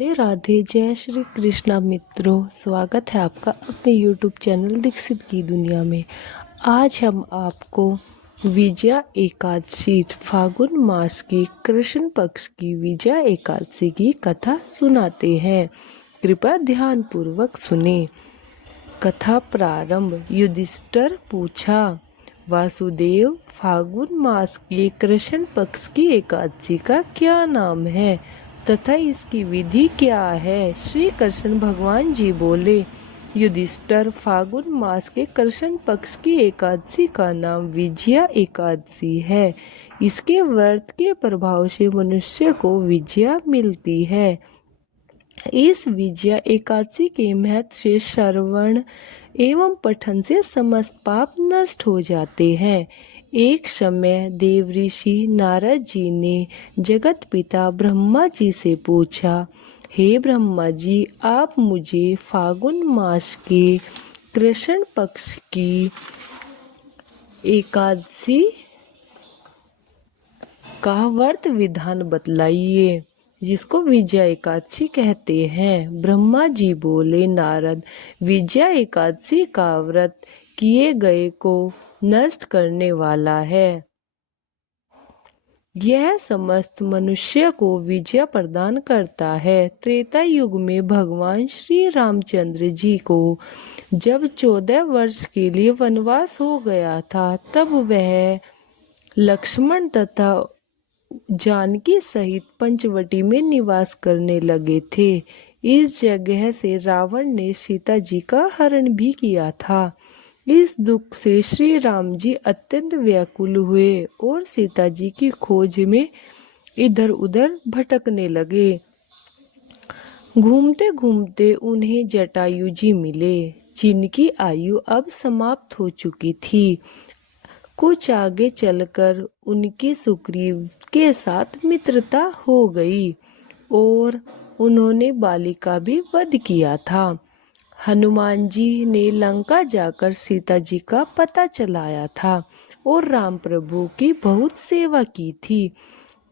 राधे राधे। जय श्री कृष्णा मित्रों, स्वागत है आपका अपने YouTube चैनल दीक्षित की दुनिया में। आज हम आपको विजया एकादशी फागुन मास की कृष्ण पक्ष की विजया एकादशी की कथा सुनाते हैं। कृपया ध्यान पूर्वक सुने। कथा प्रारंभ। युधिष्ठिर पूछा, वासुदेव, फागुन मास के कृष्ण पक्ष की एकादशी का क्या नाम है तथा इसकी विधि क्या है? श्री कृष्ण भगवान जी बोले, युधिष्ठिर, फागुन मास के कृष्ण पक्ष की एकादशी का नाम विजया एकादशी है। इसके व्रत के प्रभाव से मनुष्य को विजया मिलती है। इस विजया एकादशी के महत्व से श्रवण एवं पठन से समस्त पाप नष्ट हो जाते हैं। एक समय देव ऋषि नारद जी ने जगत पिता ब्रह्मा जी से पूछा, हे ब्रह्मा जी, आप मुझे फागुन मास के कृष्ण पक्ष की एकादशी का व्रत विधान बतलाइए, जिसको विजया एकादशी कहते हैं। ब्रह्मा जी बोले, नारद, विजया एकादशी का व्रत किए गए को नष्ट करने वाला है। यह समस्त मनुष्य को विजय प्रदान करता है। त्रेता युग में भगवान श्री रामचंद्र जी को जब 14 वर्ष के लिए वनवास हो गया था, तब वह लक्ष्मण तथा जानकी सहित पंचवटी में निवास करने लगे थे। इस जगह से रावण ने सीता जी का हरण भी किया था। इस दुख से श्री राम जी अत्यंत व्याकुल हुए और सीता जी की खोज में इधर उधर भटकने लगे। घूमते घूमते उन्हें जटायु जी मिले, जिनकी आयु अब समाप्त हो चुकी थी। कुछ आगे चलकर उनकी सुग्रीव के साथ मित्रता हो गई और उन्होंने बालिका भी वध किया था। हनुमान जी ने लंका जाकर सीता जी का पता चलाया था और राम प्रभु की बहुत सेवा की थी।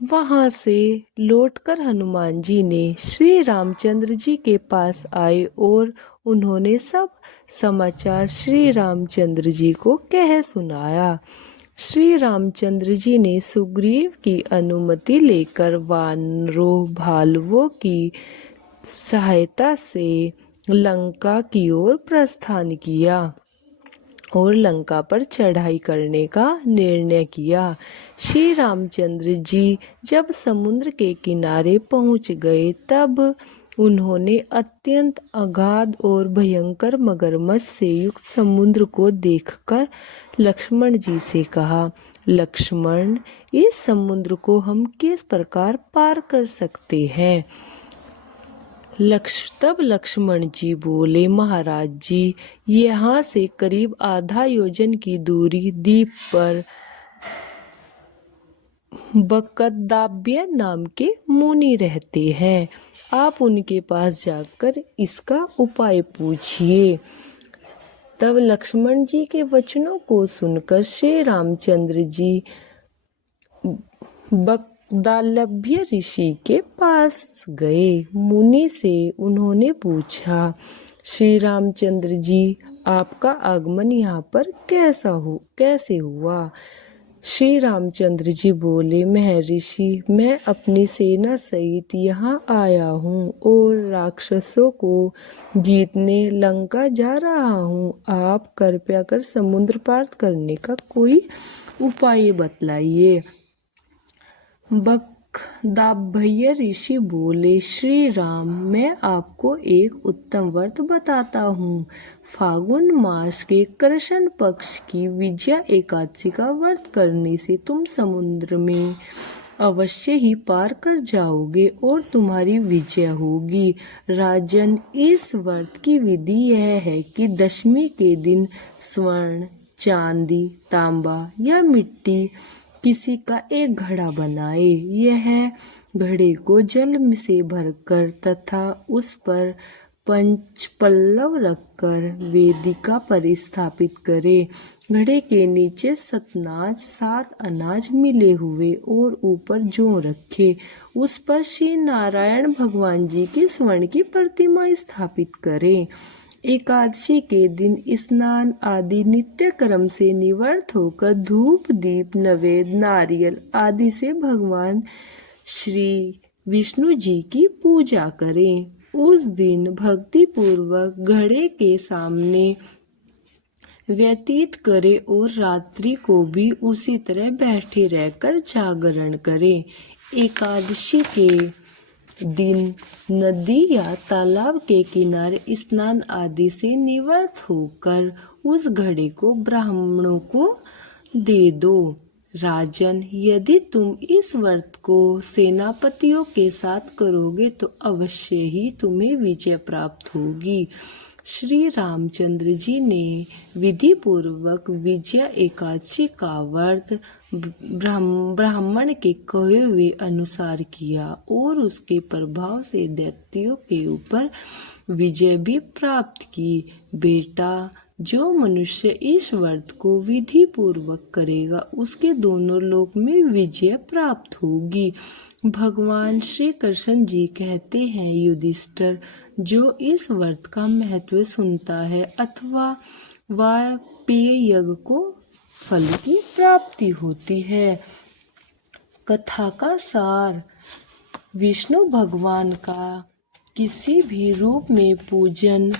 वहां से लौटकर हनुमान जी ने श्री रामचंद्र जी के पास आए और उन्होंने सब समाचार श्री रामचंद्र जी को कह सुनाया। श्री रामचंद्र जी ने सुग्रीव की अनुमति लेकर वानरों भालुओं की सहायता से लंका की ओर प्रस्थान किया और लंका पर चढ़ाई करने का निर्णय किया। श्री रामचंद्र जी जब समुद्र के किनारे पहुंच गए, तब उन्होंने अत्यंत अगाध और भयंकर मगरमच्छ से युक्त समुद्र को देखकर लक्ष्मण जी से कहा, लक्ष्मण, इस समुद्र को हम किस प्रकार पार कर सकते हैं? तब लक्ष्मण जी बोले, महाराज जी, यहाँ से करीब आधा योजन की दूरी द्वीप पर बकदाब्य नाम के मुनि रहते हैं। आप उनके पास जाकर इसका उपाय पूछिए। तब लक्ष्मण जी के वचनों को सुनकर श्री रामचंद्र जी बकदालभ्य ऋषि के पास गए। मुनि से उन्होंने पूछा, श्री रामचंद्र जी, आपका आगमन यहाँ पर कैसे हुआ? श्री रामचंद्र जी बोले, महर्षि, मैं अपनी सेना सहित यहाँ आया हूँ और राक्षसों को जीतने लंका जा रहा हूँ। आप कृपया कर समुद्र पार करने का कोई उपाय बतलाइए। बकदाभ्य ऋषि बोले, श्री राम, मैं आपको एक उत्तम व्रत बताता हूँ। फागुन मास के कृष्ण पक्ष की विजया एकादशी का व्रत करने से तुम समुद्र में अवश्य ही पार कर जाओगे और तुम्हारी विजय होगी। राजन, इस व्रत की विधि यह है कि दशमी के दिन स्वर्ण, चांदी, तांबा या मिट्टी किसी का एक घड़ा बनाए। यह घड़े को जल से भरकर तथा उस पर पंच पल्लव रखकर वेदिका पर स्थापित करे घड़े के नीचे सतनाज 7 अनाज मिले हुए और ऊपर जौ रखे। उस पर श्री नारायण भगवान जी की स्वर्ण की प्रतिमा स्थापित करें। एकादशी के दिन स्नान आदि नित्य कर्म से निवृत्त होकर धूप दीप नवेद नारियल आदि से भगवान श्री विष्णु जी की पूजा करें। उस दिन भक्ति पूर्वक घड़े के सामने व्यतीत करें और रात्रि को भी उसी तरह बैठे रहकर जागरण करें। एकादशी के दिन नदी या तालाब के किनारे स्नान आदि से निवृत्त होकर उस घड़े को ब्राह्मणों को दे दो। राजन, यदि तुम इस व्रत को सेनापतियों के साथ करोगे तो अवश्य ही तुम्हें विजय प्राप्त होगी। श्री रामचंद्र जी ने विधि पूर्वक विजय एकादशी का व्रत ब्राह्मण के कहे हुए अनुसार किया और उसके प्रभाव से दैत्यों के ऊपर विजय भी प्राप्त की। बेटा, जो मनुष्य इस व्रत को विधि पूर्वक करेगा उसके दोनों लोक में विजय प्राप्त होगी। भगवान श्री कृष्ण जी कहते हैं, युधिष्ठिर, जो इस व्रत का महत्व सुनता है अथवा वाजपेय यज्ञ को फल की प्राप्ति होती है। कथा का सार, विष्णु भगवान का किसी भी रूप में पूजन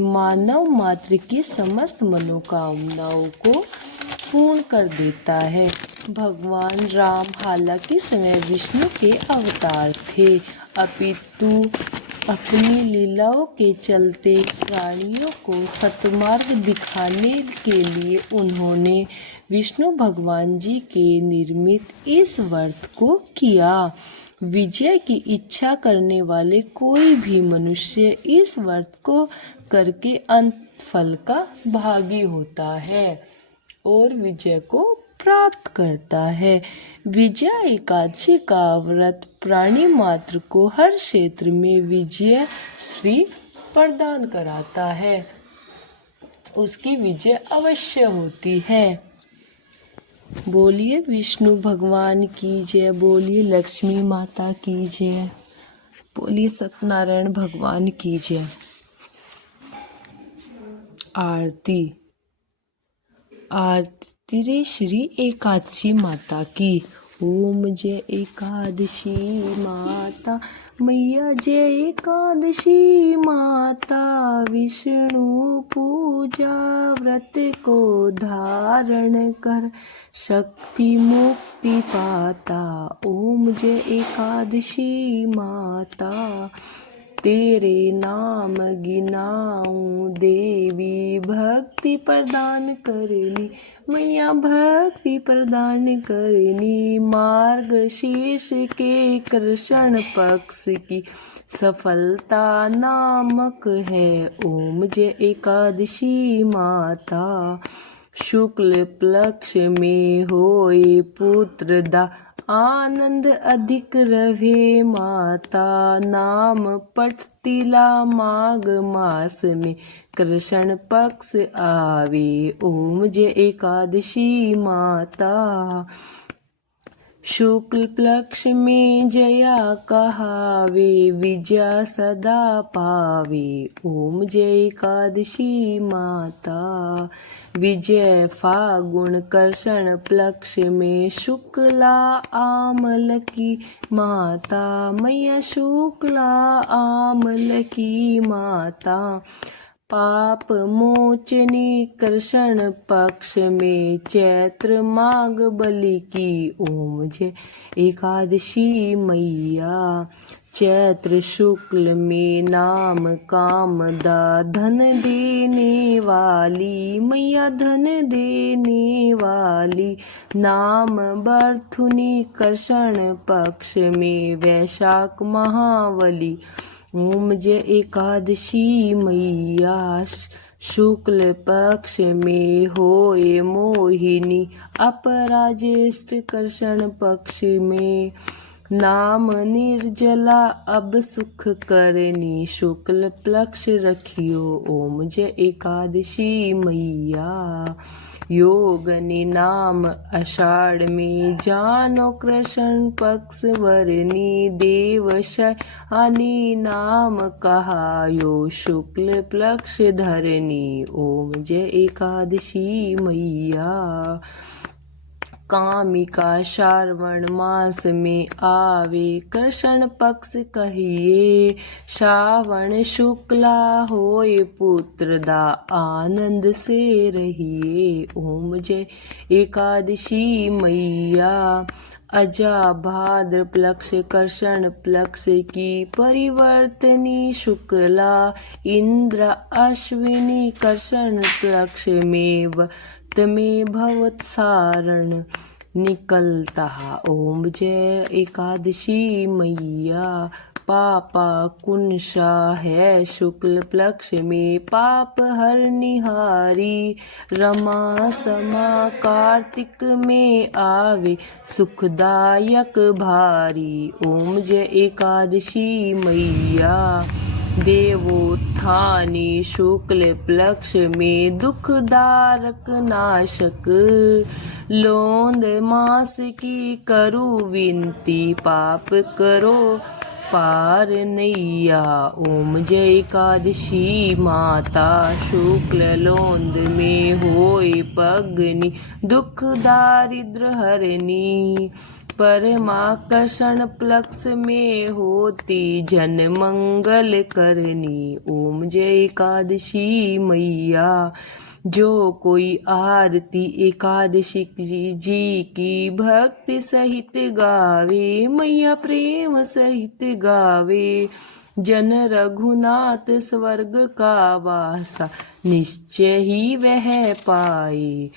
मानव मात्र की समस्त मनोकामनाओं को पूर्ण कर देता है। भगवान राम हालांकि स्वयं विष्णु के अवतार थे, अपितु अपनी लीलाओं के चलते प्राणियों को सतमार्ग दिखाने के लिए उन्होंने विष्णु भगवान जी के निर्मित इस व्रत को किया। विजय की इच्छा करने वाले कोई भी मनुष्य इस व्रत को करके अंत फल का भागी होता है और विजय को प्राप्त करता है। विजय एकादशी का व्रत प्राणी मात्र को हर क्षेत्र में विजय श्री प्रदान कराता है, उसकी विजय अवश्य होती है। बोलिए विष्णु भगवान की जय, बोलिए लक्ष्मी माता की जय, बोलिए सत्यनारायण भगवान की जय। आरती। आरती श्री एकादशी माता की। ओम जय एकादशी माता मैया, जय एकादशी माता, विष्णु पूजा व्रत को धारण कर शक्ति मुक्ति पाता। ओम जय एकादशी माता, तेरे नाम गिनाऊं देवी, भक्ति प्रदान करनी मैया, भक्ति प्रदान करनी। मार्ग शीर्ष के कृष्ण पक्ष की सफलता नामक है। ओम जय एकादशी माता, शुक्ल पक्ष में होए पुत्र दा, आनंद अधिक रहे माता। नाम पटतिला माघ मास में कृष्ण पक्ष आवे। ओम जय एकादशी माता, शुक्ल पक्ष में जया कहावे, विजय सदा पावे। ओम जय एकादशी माता, विजय फागुन कृष्ण पक्ष में शुक्ला आमल की माता मैया, शुक्ला आमल की माता। पाप मोचनी कृष्ण पक्ष में चैत्र माघ बलि की। ओम जय एकादशी मैया, चैत्र शुक्ल में नाम कामदा, धन देने वाली मैया, धन देने वाली। नाम बर्थुनी कृष्ण पक्ष में वैशाख महावली। ओम जय एकादशी मैया, शुक्ल पक्ष में होए मोहिनी, अपराजेष्ठ कृष्ण पक्ष में नाम निर्जला अब सुख करनी, शुक्ल पक्ष रखियो ओम जय एकादशी मैया। योगनि नाम आषाढ़ में, जानो कृष्ण पक्ष वरनी, देवशयनी नाम कहायो, शुक्ल पक्ष धरनी ओम जय एकादशी मैया। कामिका श्रावण मास में आवे, कृष्ण पक्ष कहिए, श्रावण शुक्ला होए पुत्र दा, आनंद से रहिए ओम जय एकादशी मैया। अजा भाद्र पक्ष कृष्ण पक्ष की, परिवर्तनी शुक्ला, इंद्र अश्विनी कृष्ण पक्ष में, में भवत्सारण निकलता ओम जय एकादशी मैया। पापा कुंशा है शुक्ल पक्ष में, पाप हर निहारी, रमा समा कार्तिक में आवे, सुखदायक भारी ओम जय एकादशी मैया। देवोत्थानी शुक्ल पक्ष में, दुखदारक नाशक, लोंद मास की करू विनती, पाप करो पार नैया ओम जय एकादशी माता। शुक्ल लोंद में होए पगनी, दुख दारिद्र हरनी, परमाकर्षण पक्ष में होती, जन मंगल करनी ओम जय एकादशी मैया। जो कोई आरती एकादशी जी की, भक्ति सहित गावे, मैया प्रेम सहित गावे, जन रघुनाथ स्वर्ग का वासा, निश्चय ही वह पाए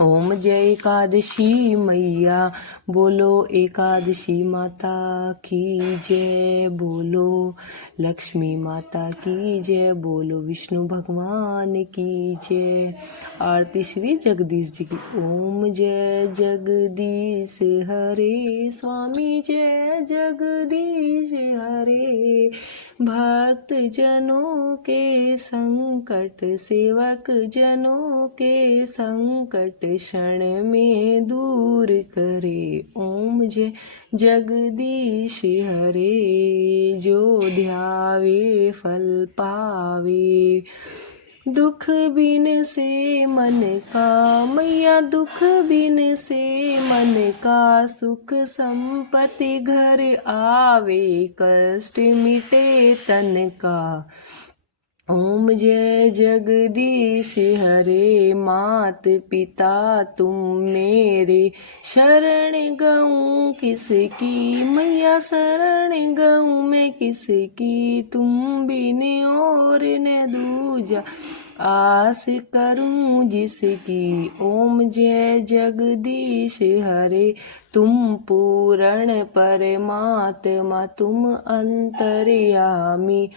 ओम जय एकादशी मैया। बोलो एकादशी माता की जय, बोलो लक्ष्मी माता की जय, बोलो विष्णु भगवान की जय। आरती श्री जगदीश जी की। ओम जय जगदीश हरे, स्वामी जय जगदीश हरे, भक्त जनों के संकट, सेवक जनों के संकट, क्षण में दूर करे ओम जय जगदीश हरे। जो ध्यावे फल पावे, दुख बिन से मन का, मैया दुख बिन से मन का, सुख संपत्ति घर आवे, कष्ट मिटे तन का ओम जय जगदीश हरे। मात पिता तुम मेरे, शरण गऊं किसकी, मैया शरण गऊं मैं किसकी, तुम बिन और न दूजा, आस करूं जिसकी ओम जय जगदीश हरे। तुम पूर्ण परमात्मा, तुम अंतर्यामी,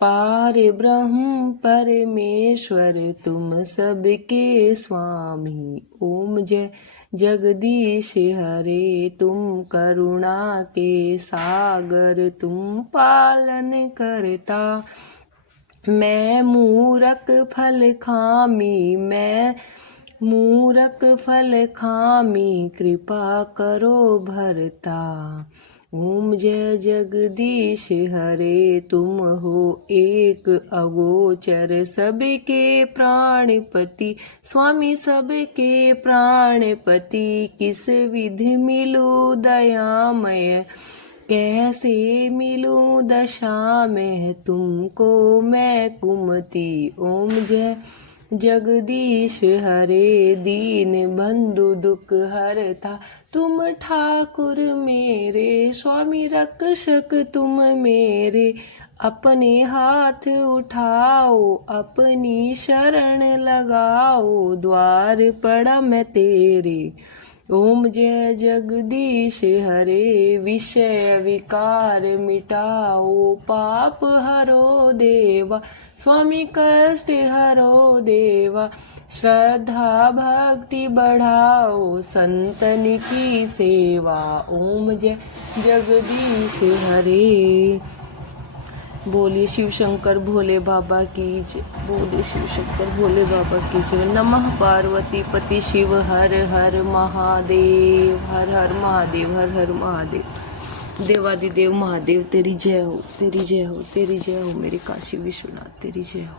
पार ब्रह्म परमेश्वर, तुम सबके स्वामी ओम जय जगदीश हरे। तुम करुणा के सागर, तुम पालन करता, मैं मूरख फल खामी, मैं मूरख फल खामी, कृपा करो भरता ओम जय जगदीश हरे। तुम हो एक अगोचर, सबके प्राणपति, स्वामी सबके प्राणपति, किस विधि मिलूं दयामय, कैसे मिलूं दशा में, तुमको मैं कुमति ओम जय जगदीश हरे। दीन बंधु दुख हरता, तुम ठाकुर मेरे, स्वामी रक्षक तुम मेरे, अपने हाथ उठाओ, अपनी शरण लगाओ, द्वार पड़ा मैं तेरे ओम जय जगदीश हरे, विषय विकार मिटाओ, पाप हरो देवा, स्वामी कष्ट हरो देवा, श्रद्धा भक्ति बढ़ाओ, संतन की सेवा। ओम जय जगदीश हरे। बोलिए शिव शंकर भोले बाबा की जय, बोलिए शिव शंकर भोले बाबा की जय। नमः पार्वती पति शिव हर हर महादेव, हर हर महादेव, हर हर महादेव। देवादिदेव महादेव तेरी जय हो, तेरी जय हो, तेरी जय हो, मेरे काशी विश्वनाथ तेरी जय हो।